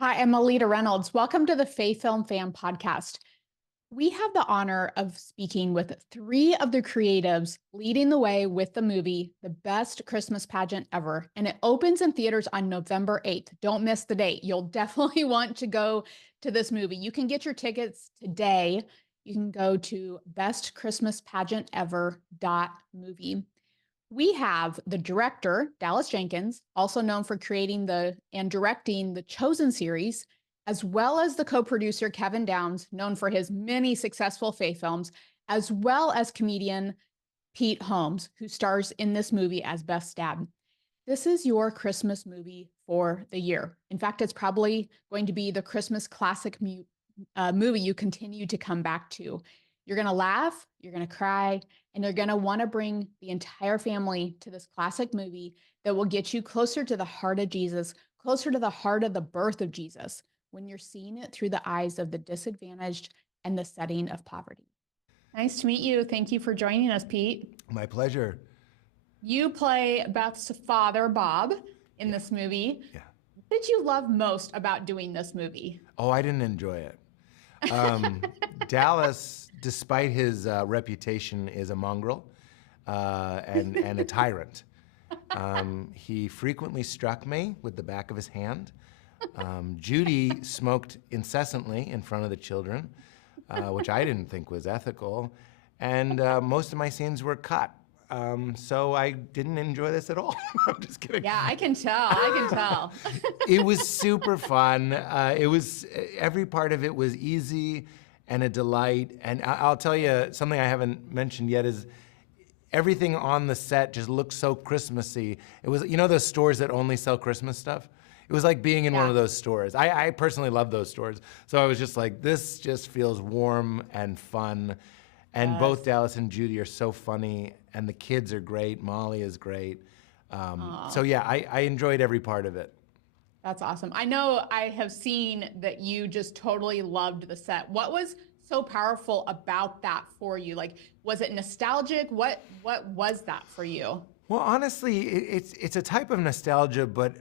Hi, I'm Alita Reynolds. Welcome to the Faith Film Fan Podcast. We have the honor of speaking with three of the creatives leading the way with the movie, The Best Christmas Pageant Ever. And it opens in theaters on November 8th. Don't miss the date. You'll definitely want to go to this movie. You can get your tickets today. You can go to bestchristmaspageantever.movie. We have the director, Dallas Jenkins, also known for creating and directing the Chosen series, as well as the co-producer, Kevin Downs, known for his many successful faith films, as well as comedian Pete Holmes, who stars in this movie as Beth's dad. This is your Christmas movie for the year. In fact, it's probably going to be the Christmas classic movie you continue to come back to. You're going to laugh, you're going to cry, and you're going to want to bring the entire family to this classic movie that will get you closer to the heart of Jesus, closer to the heart of the birth of Jesus, when you're seeing it through the eyes of the disadvantaged and the setting of poverty. Nice to meet you. Thank you for joining us, Pete. My pleasure. You play Beth's father, Bob, in this movie. Yeah. What did you love most about doing this movie? Oh, I didn't enjoy it. Dallas, despite his reputation, is a mongrel and a tyrant. He frequently struck me with the back of his hand. Judy smoked incessantly in front of the children, which I didn't think was ethical. And most of my scenes were cut. So I didn't enjoy this at all. I'm just kidding. Yeah, I can tell. It was super fun. Every part of it was easy and a delight. And I'll tell you something I haven't mentioned yet is everything on the set just looked so Christmassy. It was, those stores that only sell Christmas stuff? It was like being in one of those stores. I personally love those stores. So I was just like, this just feels warm and fun. And both Dallas and Judy are so funny, and the kids are great. Molly is great. So yeah, I enjoyed every part of it. That's awesome. I know I have seen that you just totally loved the set. What was so powerful about that for you? Like, was it nostalgic? What was that for you? Well, honestly, it's a type of nostalgia, but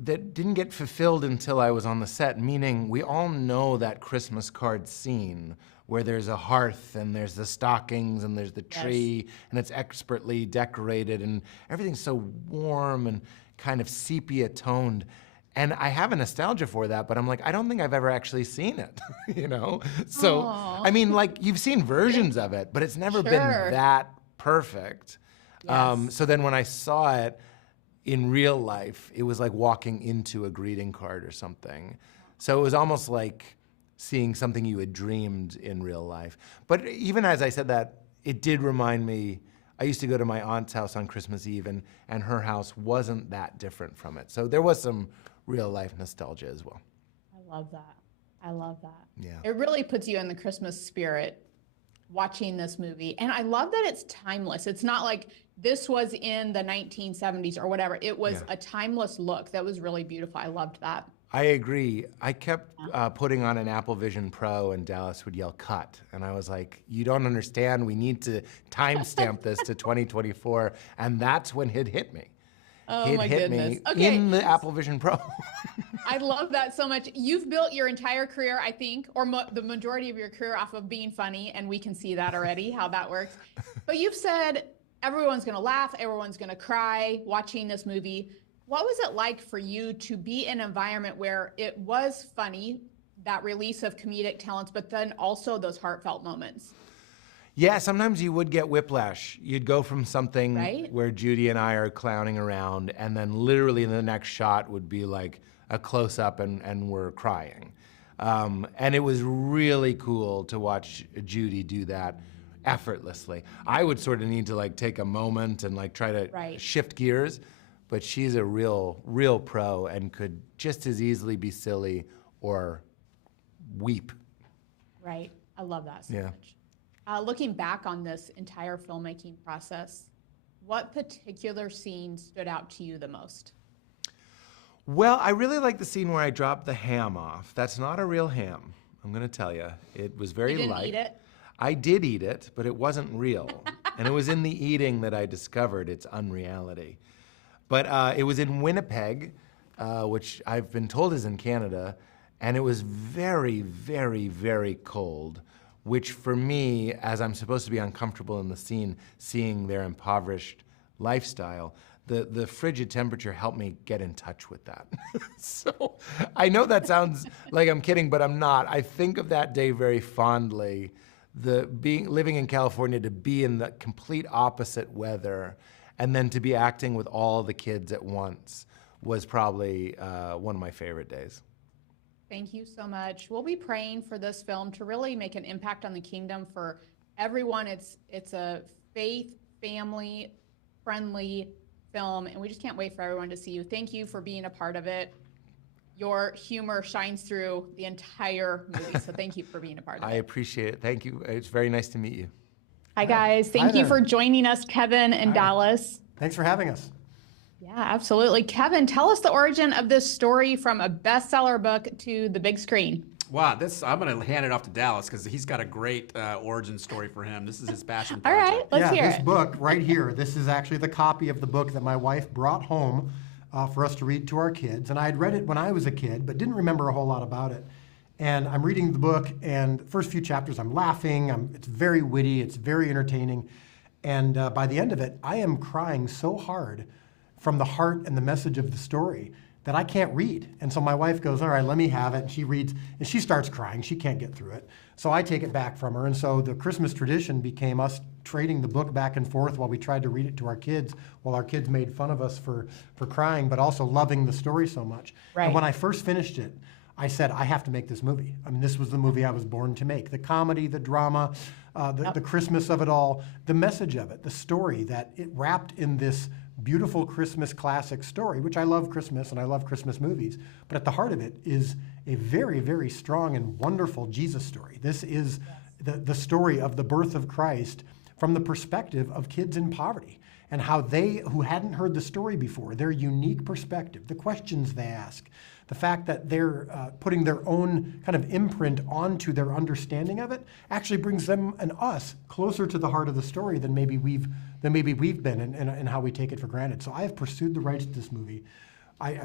that didn't get fulfilled until I was on the set, meaning we all know that Christmas card scene where there's a hearth and there's the stockings and there's the tree and it's expertly decorated and everything's so warm and kind of sepia toned. And I have a nostalgia for that, but I'm like, I don't think I've ever actually seen it, So, I mean, like, you've seen versions of it, but it's never been that perfect. Yes. So then when I saw it in real life, it was like walking into a greeting card or something. So it was almost like seeing something you had dreamed in real life. But even as I said that, it did remind me, I used to go to my aunt's house on Christmas Eve, and her house wasn't that different from it. So there was some real life nostalgia as well. I love that. I love that. Yeah. It really puts you in the Christmas spirit watching this movie. And I love that it's timeless. It's not like this was in the 1970s or whatever. It was a timeless look. That was really beautiful. I loved that. I agree. I kept putting on an Apple Vision Pro, and Dallas would yell, "Cut." And I was like, you don't understand. We need to timestamp this to 2024. And that's when it hit me. Oh, it my hit goodness. me in the Apple Vision Pro. I love that so much. You've built your entire career, I think, or the majority of your career off of being funny, and we can see that already, how that works. But you've said everyone's going to laugh, everyone's going to cry watching this movie. What was it like for you to be in an environment where it was funny, that release of comedic talents, but then also those heartfelt moments? Yeah, sometimes you would get whiplash. You'd go from something where Judy and I are clowning around, and then literally the next shot would be like a close-up and we're crying. And it was really cool to watch Judy do that effortlessly. I would sort of need to like take a moment and like try to shift gears, but she's a real pro and could just as easily be silly or weep. Right. I love that so much. Looking back on this entire filmmaking process, what particular scene stood out to you the most? Well, I really like the scene where I dropped the ham off. That's not a real ham, I'm gonna tell you. It was very light. You didn't eat it? I did eat it, but it wasn't real. And it was in the eating that I discovered its unreality. But it was in Winnipeg, which I've been told is in Canada, and it was very, very, very cold, which for me, as I'm supposed to be uncomfortable in the scene, seeing their impoverished lifestyle, the frigid temperature helped me get in touch with that. So I know that sounds like I'm kidding, but I'm not. I think of that day very fondly. Living in California, to be in the complete opposite weather, and then to be acting with all the kids at once was probably one of my favorite days. Thank you so much. We'll be praying for this film to really make an impact on the kingdom for everyone. It's a faith, family, friendly film, and we just can't wait for everyone to see you. Thank you for being a part of it. Your humor shines through the entire movie, so thank you for being a part of it. I appreciate it. Thank you. It's very nice to meet you. Hi, guys. Thank you for joining us, Kevin and Dallas. Thanks for having us. Yeah, absolutely. Kevin, tell us the origin of this story from a bestseller book to the big screen. Wow, I'm going to hand it off to Dallas because he's got a great origin story for him. This is his passion All project. right, let's hear this it. book right here, this is actually the copy of the book that my wife brought home for us to read to our kids. And I had read it when I was a kid, but didn't remember a whole lot about it. And I'm reading the book, and the first few chapters I'm laughing. It's very witty, it's very entertaining. And by the end of it, I am crying so hard from the heart and the message of the story that I can't read. And so my wife goes, all right, let me have it. And she reads, and she starts crying. She can't get through it. So I take it back from her. And so the Christmas tradition became us trading the book back and forth while we tried to read it to our kids, while our kids made fun of us for crying, but also loving the story so much. Right. And when I first finished it, I said, I have to make this movie. I mean, this was the movie I was born to make. The comedy, the drama, the Christmas of it all, the message of it, the story that it wrapped in this beautiful Christmas classic story, which I love Christmas and I love Christmas movies, but at the heart of it is a very, very strong and wonderful Jesus story. This is the story of the birth of Christ from the perspective of kids in poverty, and how they, who hadn't heard the story before, their unique perspective, the questions they ask, the fact that they're putting their own kind of imprint onto their understanding of it actually brings them and us closer to the heart of the story than maybe we've been and how we take it for granted. So I have pursued the rights to this movie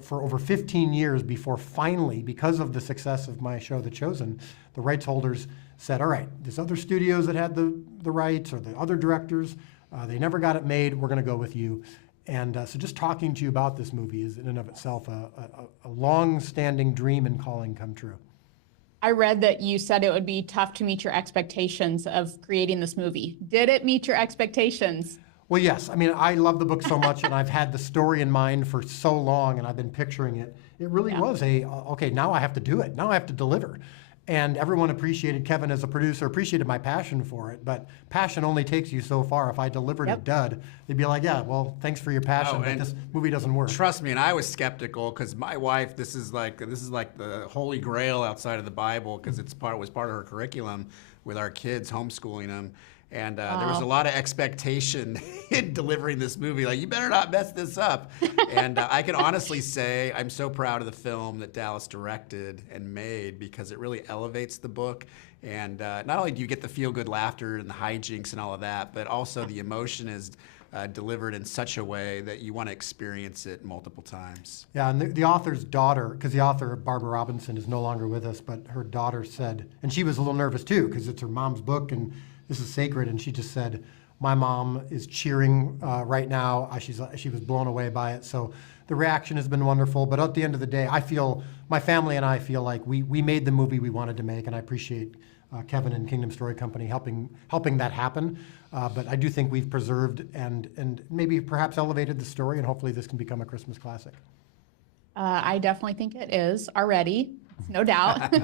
for over 15 years before finally, because of the success of my show, The Chosen, the rights holders said, all right, there's other studios that had the rights, or the other directors, they never got it made, we're gonna go with you. And so just talking to you about this movie is in and of itself a long-standing dream and calling come true. I read that you said it would be tough to meet your expectations of creating this movie. Did it meet your expectations? Well, yes. I mean, I love the book so much, and I've had the story in mind for so long, and I've been picturing it. It really was okay, now I have to do it. Now I have to deliver. And everyone appreciated, Kevin as a producer, appreciated my passion for it, but passion only takes you so far. If I delivered a dud, they'd be like, yeah, well, thanks for your passion, but this movie doesn't work. Trust me, and I was skeptical because my wife, this is like the holy grail outside of the Bible, because it was part of her curriculum with our kids, homeschooling them. And there was a lot of expectation in delivering this movie. Like, you better not mess this up. And I can honestly say I'm so proud of the film that Dallas directed and made, because it really elevates the book. And not only do you get the feel-good laughter and the hijinks and all of that, but also the emotion is delivered in such a way that you want to experience it multiple times. Yeah, and the author's daughter, because the author, Barbara Robinson, is no longer with us, but her daughter said, and she was a little nervous too, because it's her mom's book, and this is sacred, and she just said, my mom is cheering right now. She was blown away by it. So the reaction has been wonderful. But at the end of the day, I feel, my family and I feel like we made the movie we wanted to make, and I appreciate Kevin and Kingdom Story Company helping that happen. But I do think we've preserved and maybe perhaps elevated the story, and hopefully this can become a Christmas classic. I definitely think it is already, no doubt.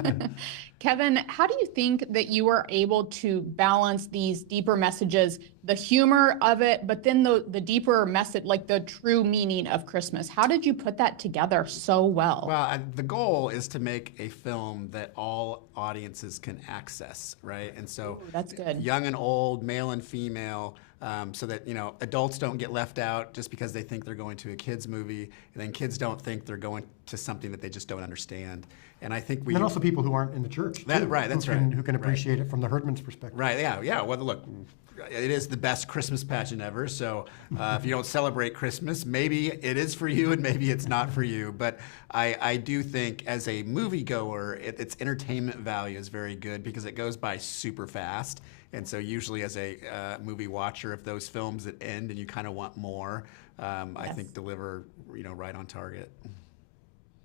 Kevin, how do you think that you were able to balance these deeper messages, the humor of it, but then the deeper message, like the true meaning of Christmas? How did you put that together so well? Well, the goal is to make a film that all audiences can access, right? And so that's good. Young and old, male and female, so that, you know, adults don't get left out just because they think they're going to a kids movie, and then kids don't think they're going to something that they just don't understand. And I think we... And then also people who aren't in the church, too, right, that's right. Who can appreciate it from the herdman's perspective. Right, yeah. Well, look, it is the best Christmas pageant ever, so if you don't celebrate Christmas, maybe it is for you and maybe it's not for you. But I do think as a moviegoer, its entertainment value is very good because it goes by super fast. And so usually as a movie watcher, if those films that end and you kind of want more, I think deliver, you know, right on target.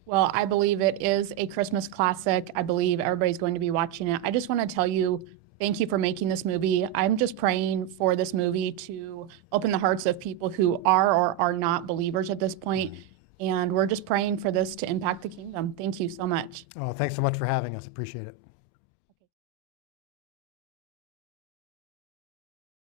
Well, I believe it is a Christmas classic. I believe everybody's going to be watching it. I just want to tell you, thank you for making this movie. I'm just praying for this movie to open the hearts of people who are or are not believers at this point. And we're just praying for this to impact the kingdom. Thank you so much. Oh, thanks so much for having us. Appreciate it.